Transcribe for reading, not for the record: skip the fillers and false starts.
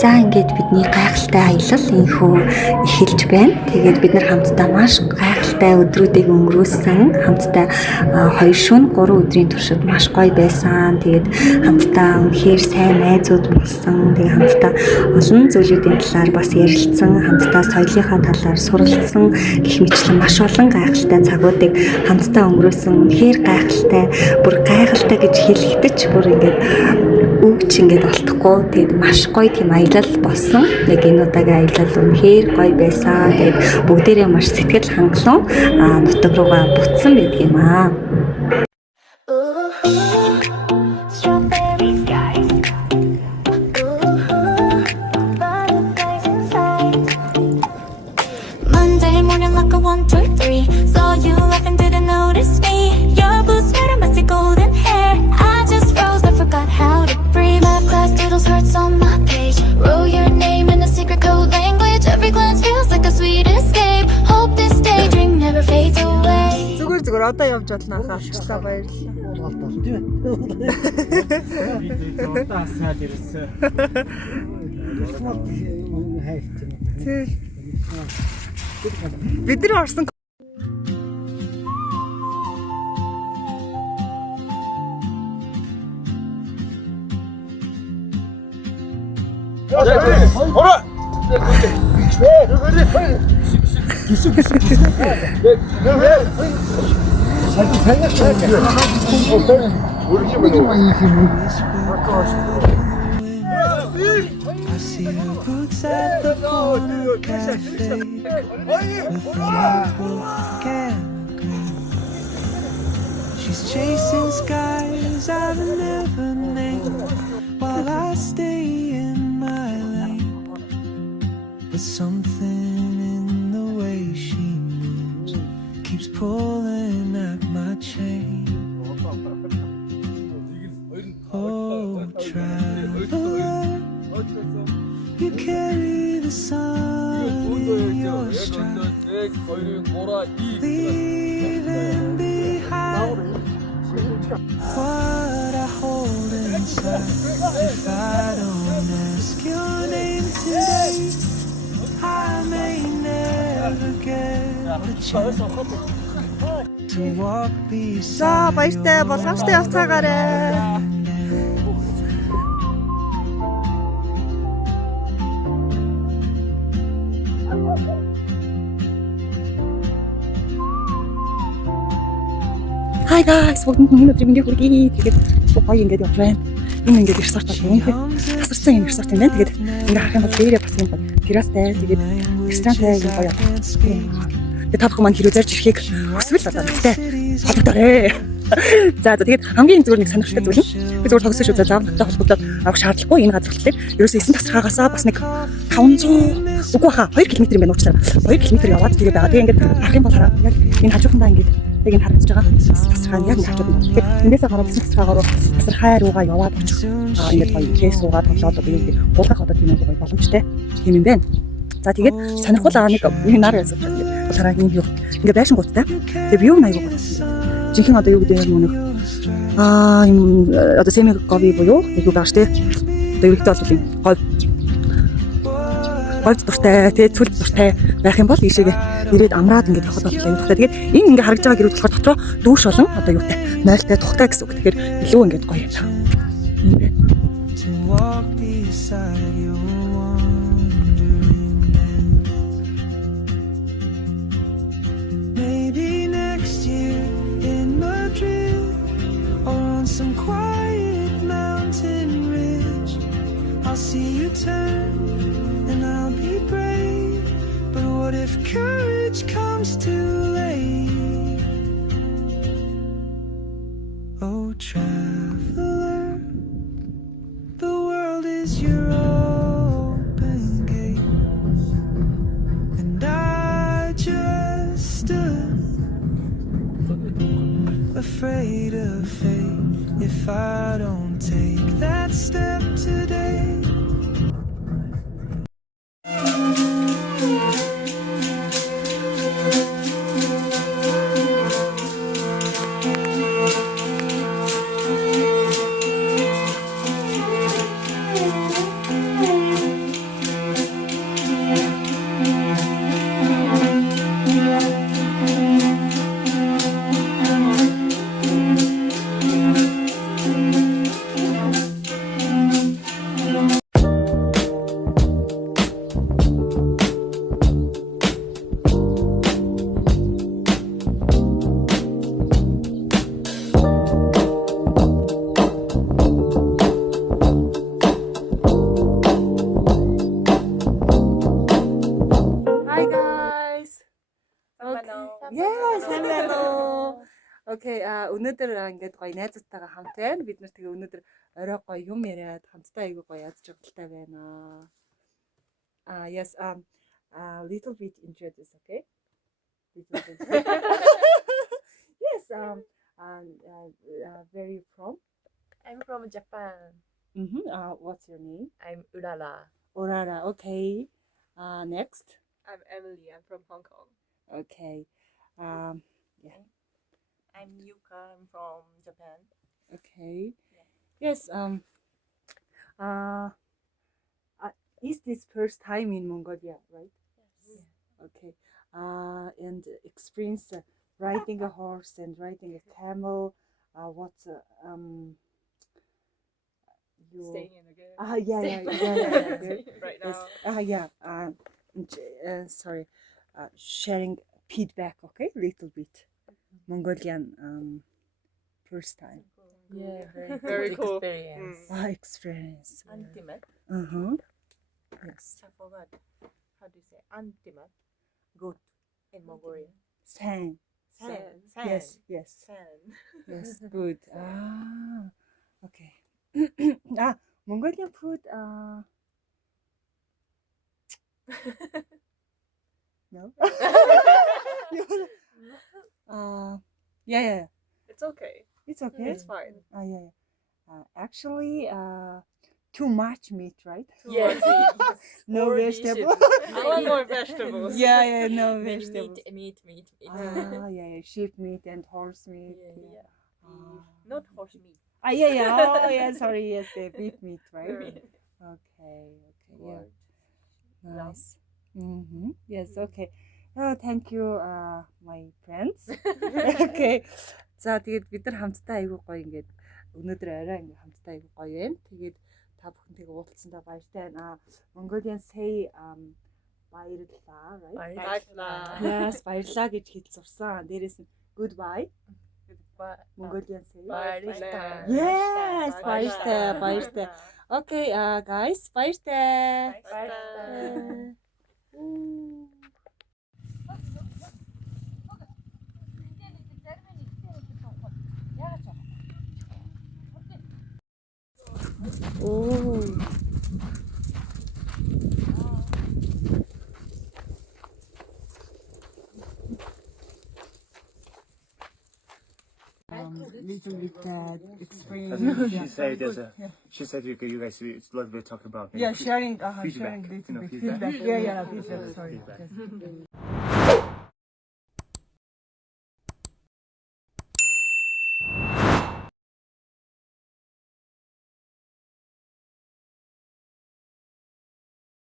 За ингээд бидний гайхалтай аялал энхүү эхэлж байна. Тэгээд бид нар хамтдаа маш гайхалтай өдрүүдийг өнгөрөөсөн. Хамтдаа 2 шөнө 3 өдрийн туршид маш гоё байсан. Тэгээд хамтдаа үнэхээр сайн найзууд болсон. Тэгээд хамтдаа олон зүйлүүдийн талаар бас ярилцсан. Хамтдаа соёлынхаа талаар суралцсан. Гэх мэтлэн маш олон гайхалтай цагуудыг хамтдаа өнгөрөөсөн. Үнэхээр гайхалтай, бүр гайхалтай гэж хэлэхдээ ч бүр ингээд үгч ингээд олдохгүй. Тэгээд маш гоё тийм аялал болсон. Яг энэ удаагийн аялал үнэхээр гоё байсан. Тэгээд бүгдээрээ маш сэтгэл хангалуун нутаг руугаа буцсан байдаг юм аа. Monday morning like a 1, 2, 3. Saw you laughing, didn't notice me. Your blue sweater, messy golden hair. I just froze, I forgot how to breathe. Math class doodles hearts on my page. Wrote your name in a secret code language. Every glance feels like a sweet escape. Hope this daydream never fades away. Зүгээр одоо явж болно алчлаа баярлалаа. Уулзалт тийм ээ. Одоо асаад ирсэн. Бидний орсон I see her boots at the corner cafe with a notebook and green. She's chasing skies I've never named while I stay in my lane. But something in the way she moves keeps pulling at my chain. Oh, traveler, you carry the sun in your stride, leaving behind what I hold inside. If I don't ask your name today, I may never get the chance to walk beside. За баяртай болгоомжтой явцаагаарай. Hi guys, бүгдэнд энэ өдрийн мэндийг хүргэе. Тэгээд гоё ингээд явж байна. Энэ ингээд их сорт байна. Тасарсан юм их сорт юм байна. Тэгээд ингээд харах юм бол дээрээ бас юм гоё. Террастай тэгээд ресторантай юм гоё. Тэгээд та бүхэн маань хэрэг зарж ирэхийг хүсвэл одоо тэгтээ холбогдоорой. За тэгээд хамгийн зүгээр нэг сонирхолтой зүйл нь би зүгээр тогсон шүү. Заавалтай холбогдоод авах шаардлагагүй энэ газар болохоор ерөөсөө 9 тасархаагаас бас нэг 500 үгүй хаа 2 км юм байна уучраа 2 км яваад тэгээд байгаа. Тэгээд ингээд харах юм бол яг энэ хажуухандаа ингээд яг энэ харагдаж байгаа тасархаа яг хажууд байна. Тэгэхээр эндээсээ гараад тасархаагаар тасархай руугаа яваад очих. Ингээд гоё кэс суугаад тоглоод одоо юу гэдэг булгах одоо тийм гоё боломжтой юм юм байна. За тэгээд сонирхол нэг нар ясаж байгаа. Тараа юм юу. Ингээд байшин гуттай. Тэгээд view аягүй гоё. Жинхэнэ одоо юу гэдэг юм нэг юм одоо семи говь буюу юу байгаа штэ. Одоо ерөнхийдөө бол юм говь дуртай тэгээ цүл дуртай байх юм бол ийшээгээ ирээд амраад ингээд явхад болтой юм. Тэгээд энэ ингээд харагдж байгаа гэрүүд болохоор дотроо дүүш болон одоо юутай нойлтой тухтай гэсэн үг. Тэгэхээр илүү ингээд гоё юм. Ийм байна. Some quiet mountain ridge, I'll see you turn and I'll be brave What if courage comes too late? Oh, traveler, the world is your open gate, and I just stood afraid of fate if I don't take that step today. Hi guys. Yes, hello. Okay, өнөөдөр ингээд гоё найзуудтайгаа хамт байна. Бид нар тэгээ өнөөдөр орой гоё юм яриад хамтдаа айгуу гоё ядж байгальтай байна. Yes, little bit enjoy this, okay? Little bit. Yes, where are you from? I'm from Japan. What's your name? I'm Urara. Orara, okay. Next. I'm Emily. I'm from Hong Kong. Okay. Yeah. I'm Yuka. I'm from Japan. Okay. Yes. Is this first time in Mongolia, right? Yes. Okay. And experience riding a horse and riding a camel. What's you? Staying in again. Yeah. Right Yes. now. Yeah. Sorry. Sharing feedback. Okay, little bit. Mongolian first time. Yeah, Very good cool. experience. Experience. Ultimate. Yes. I forgot. How do you say ultimate? Goat in Mongolian. San. San. Yes. San. Yes. Good. Okay. Mongolian food. No. Yeah. It's okay. It's okay. It's fine. Yeah. Actually, too much meat, right? Yes. No More vegetable. dishes. I want more vegetables. Yeah, no Many vegetable. meat. Yeah, sheep meat and horse meat. Yeah. Ah. Not horse meat. Yeah. Oh, yeah. Sorry, yes, beef meat, right? Okay. Yeah. Nice. Yes. Okay. Oh, thank you, my friends. Okay. За тэгээд бид нар хамтдаа айгуу гоё ингээд өнөөдөр арай ингээд хамтдаа айгуу гоё байна. Тэгээд та бүхэн тэгээ уулзсандаа баяртай байна. Mongolian say баярлалаа, right? Баярлалаа. Yes, баярлалаа гэж хэл зурсан. Дээрээс нь goodbye. Mongolian say. Баярлалаа. Yes, баяртай. Okay, guys, баяртай. Баярлалаа. Oh. Little bit experience. She said you guys it's a little bit talk about Yeah, sharing feedback, little you know, bit feedback. feedback. Yeah, feedback. Sorry. Feedback.